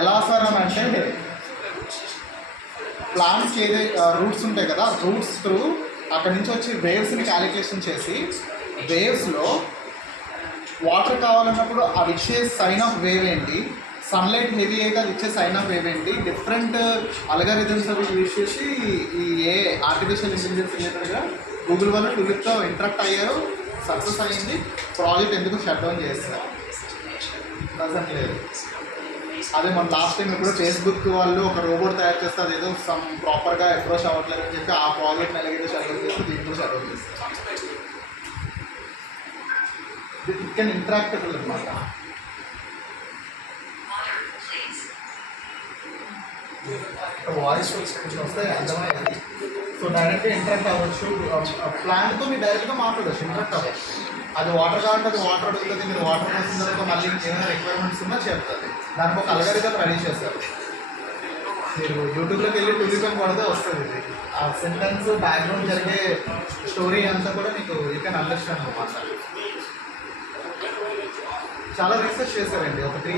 ఎలా సార్ అని అంటే ప్లాంట్స్కి ఏదైతే రూట్స్ ఉంటాయి కదా, రూట్స్ త్రూ అక్కడి నుంచి వచ్చి వేవ్స్ని క్యాలిక్యులేషన్ చేసి వేవ్స్లో వాటర్ కావాలన్నప్పుడు అవి ఇచ్చే సైన్ ఆఫ్ వేవ్ ఏంటి, సన్లైట్ హెవీ అయితే అది ఇచ్చే సైన్ ఆఫ్ వేవ్ ఏంటి, డిఫరెంట్ అల్గారిథమ్స్ అవి యూజ్ చేసి ఈ ఆర్టిఫిషియల్ ఇంటెలిజెన్స్ రిలేటెడ్గా గూగుల్ వాళ్ళు టూలిప్తో ఇంటరాక్ట్ అయ్యారు, సక్సెస్ అయ్యింది. ప్రాజెక్ట్ ఎందుకు షట్ డౌన్ చేస్తారు ప్రజెంట్ లేదు. అదే మన లాస్ట్ టైం ఇప్పుడు ఫేస్బుక్ వాళ్ళు ఒక రోబోట్ తయారు చేస్తే అదేదో సమ్ ప్రాపర్గా అప్రోచ్ అవ్వట్లేదు అని చెప్పి ఆ ప్రాజెక్ట్ ఎలాగైతే షట్ డౌన్ చేస్తే దీంట్లో షట్ డౌన్ చేస్తారు. ఇట్ కెన్ ఇంటరాక్టబుల్ అనమాట. వాయిస్ కొంచెం వస్తే అర్థమయ్యేది. సో డైరెక్ట్గా ఇంటరాక్ట్ అవ్వచ్చు, ప్లాంట్తో మీరు డైరెక్ట్గా మాట్లాడవచ్చు, ఇంటరాక్ట్ అవ్వచ్చు. అది వాటర్ కావాలంటే అది వాటర్ అడుగుతుంది, మీరు వాటర్ పోసిన తర్వాత మళ్ళీ ఏమైనా రిక్వైర్మెంట్స్ ఉన్నా చెప్తుంది. దానికి ఒక అల్గారిథం రెడీ చేస్తారు. మీరు యూట్యూబ్లోకి వెళ్ళి టూలిప్ అని కొడితే వస్తుంది. ఇది ఆ సెంటెన్స్ బ్యాక్గ్రౌండ్ జరిగే స్టోరీ అంతా కూడా మీకు యూ కెన్ అండర్స్టాండ్ అనమాట. చాలా రీసెర్చ్ చేశారండి. ఒక 3